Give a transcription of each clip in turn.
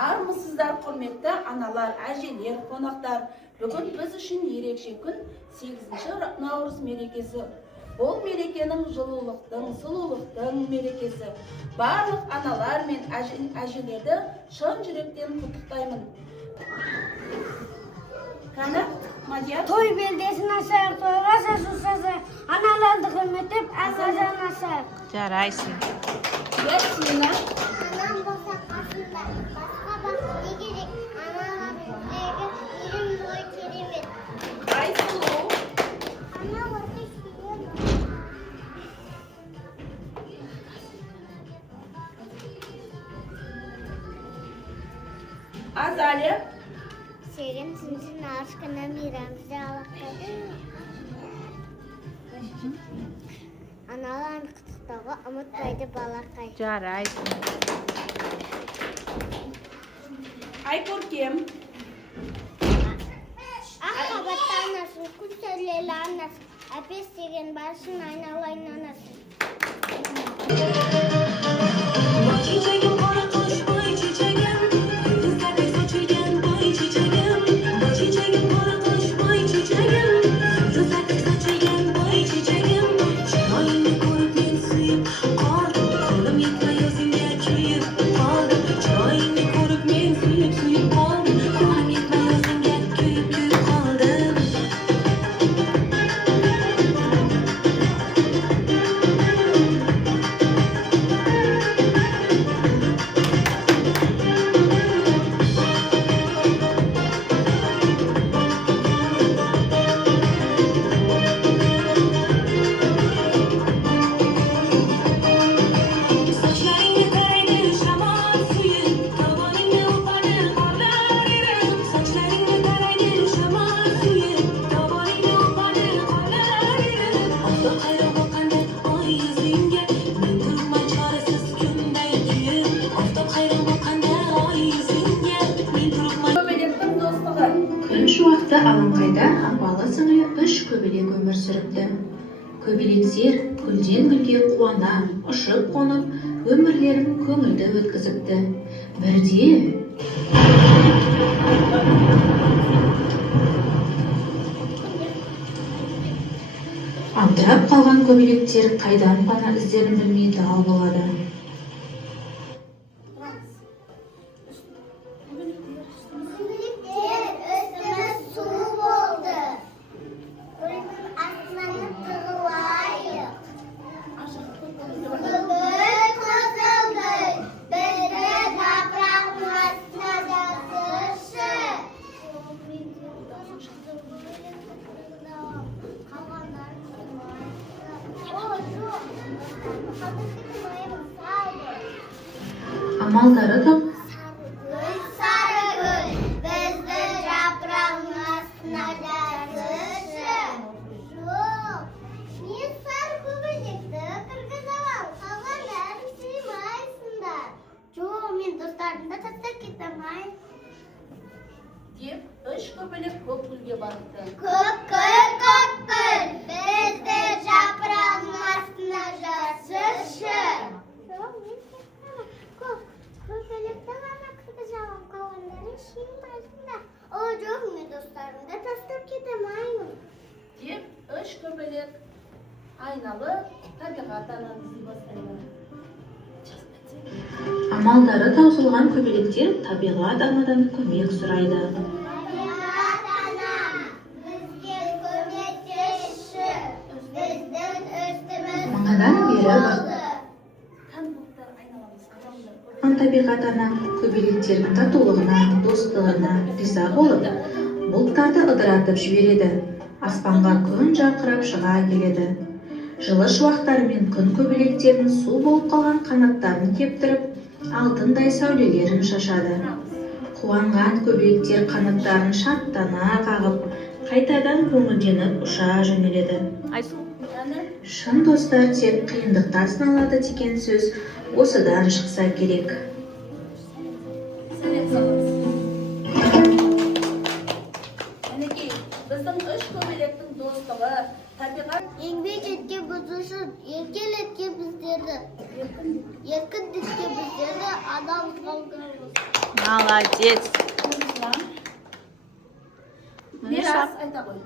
Армысыздар, құрметті аналар, әжелер, қонақтар. Бүгін біз үшін ерекше күн 8 наурыз мерекесі. Бұл мерекенің жылулықтың, сұлулықтың мерекесі. Барлық аналар мен әжелерді шын жүректен құттықтаймын. Қана, Мадияр? Той белдесін асайық, тойға сасусасы, аналарды құрметтеп, әзірден асайық. Жарайсың. Сина? Анам болса қасында, басқа бақсы не керек, анаға біздегі ерін бой керемет. Айсұлу? Ана орта сүйген. Азалия? Сеген сынсын арш күні мейрамызды алақтай. Аналарын құттықтауға ұмытпайды балақай. Жарайсың. Айкөркем? Ақ қабатты анасын, күн сөйлелі анасын, әпес деген баршын айналайын анасын. Шуақта алаңқайда апалы сіңлі 3 көбелек өмір сүріпті. Көбелектер гүлден гүлге қуана, ұшып қонып, өмірлерін көңілді өткізіпті. Бірде абдырап қалған көбелектер қайдан пана іздерін білмей дал болады. Амалдары да деп 3 көбелек көк гүлге барыпты. Көк гүл, бізді жапырағың астына жасыршы. Көбелекті ғана кіргізіп қалғандары шеймайсыңдар. О, жоқ, мен достарымды тастап кетемаймын. Деп 3 көбелек айналы табиғат ананы іздей бастайды. амалдары таусылған көбелектер табиғат анадан көмек сұрайды. Табиғат ана, бізге көмектесші. Біздің үстіміз Мыңадан бері болды. Табиғат ана көбелектердің татулығына, достығына риза болып, бұлттарды ыдыратып жібереді. Аспанға күн жарқырап шыға келеді. Жылы шуақтарымен күн көбелектерінің су болып қалған қанаттарын кептіріп, алтындай сәулелерін шашады. Қуанған көбелектер қанаттарын шаттана қағып, қайтадан көңілденіп ұша жөнеледі. Айсұлу. Шын достар тек қиындықта сыналады деген сөз осыдан шықса керек. Сәлем саламыз. Мінекей, біздің үш көбелектің достығы, табиғат Еңбек бұзушы, еркелетке біздерді, еркіндікке біздерді адам қалғанымыз. Молодец. мирас айта ғой.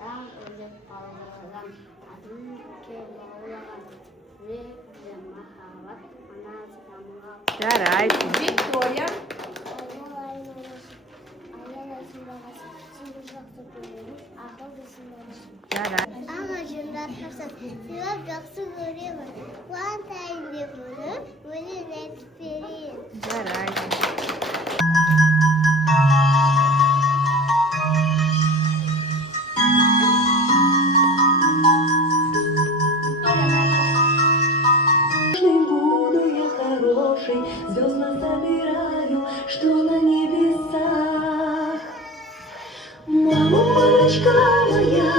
Адам өліп қалған, адымке баулаған, жүректе махаббат, анасы дамыған. Жарайсың. Виктория, Жарай. Ама жындар қарсат, сыйлап жақсы көремін. Қуантайын деп оны, өлең айтып берейін. Жарайсың. Буду я хорошей, звезды собираю, что на небесах. Мама, мамочка моя,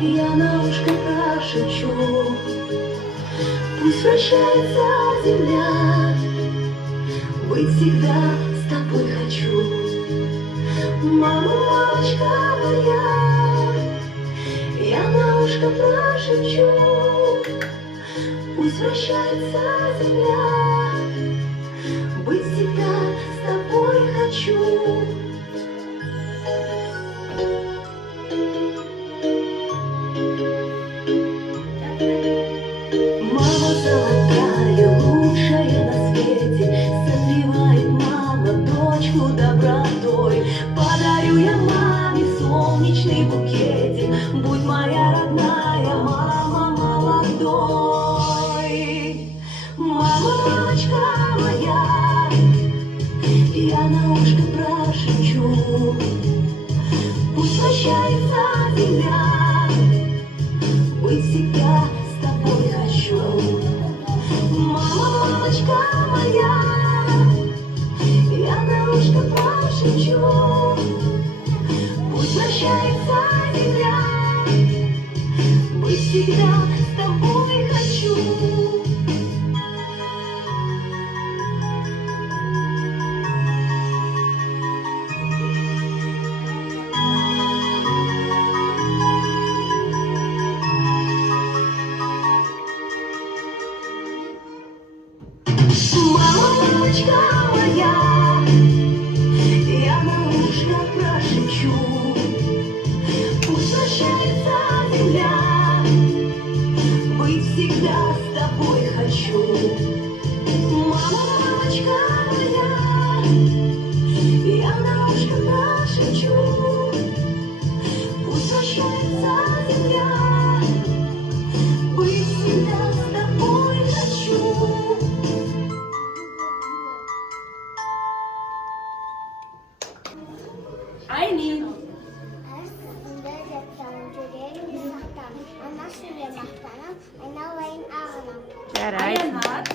я на ушко прошепчу, пусть вращается земля, быть всегда с тобой хочу. Мама, мамочка моя, я на ушко прошепчу, пусть вращается земля, быть всегда с тобой хочу. Мама золотая, лучшая на свете, согревает мама дочку добротой. Подарю я маме солнечный букетик, будь моя родная мама молодой. Мама, мамочка моя, я на ушко прошепчу, пусть вращается земля, быть всегда с тобой хочу. Мама, мамочка моя, я на ушко прошепчу, пусть вращается земля, быть всегда с тобой хочу. Мама, мамочка моя, я на ушко прошепчу, пусть вращается земля, быть всегда с тобой хочу. Мама, мамочка моя, я на ушко прошепчу, пусть вращается земля, быть всегда с тобой хочу. Aylin, Aslında yapacağım yüreğim sahtan. Ana süre mahtanam, ana vayın ağlam. Жарайсың. Аянат,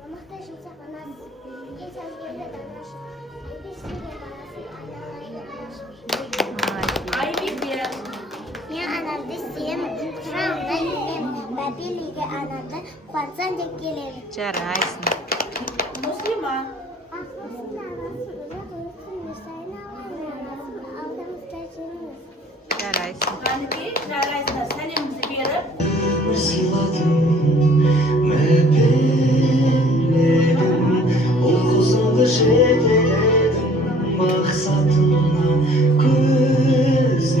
Мамахта жұмсақ анасы, ел сәлгерлі данашы. Әйбесіге баласы, ана вайын анашы. Молодец. Айбике, Мен анамды сүйемін, құшағымда емемін. Бәбеліге анамды қуантсам деп келемін. Жарайсың. Муслима, Ақылсыз анасы, ұзақ өтсін, Мүсайын ағайын анасын, алдымызда жеңіміз. Жарайсың. Ғанеке, жарайсыңдар, сәлемімізді беріп, Ömür siladım, mebeledim, ol kozumda жетеледім, мақсатымна көздеген.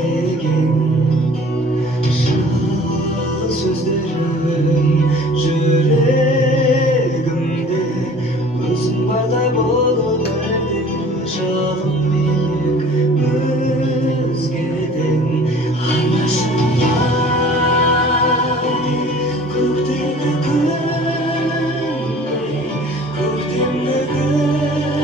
Жылы сөздерім жүрегімде, өзің бардай болып әлем жалын биік өзгеден. Айнашылар, көктемді күндей, көктемді күндей,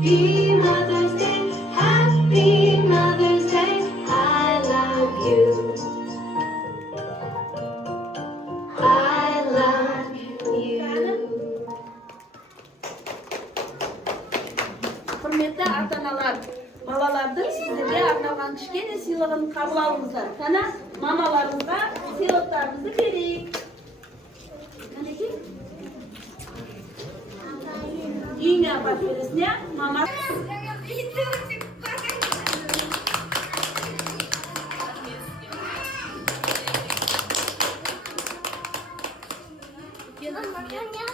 Happy Mother's Day, Happy Mother's Day, I love you. I love you. Құрметті ата-аналар, балалардың сіздерге арналған кішкене сыйлығын қабыл алыңыздар. Қана мамаларыңызға сыйлықтарыңызды берейік. Мінекей. Үйіне апарып бересің, иә? Мама. Makanya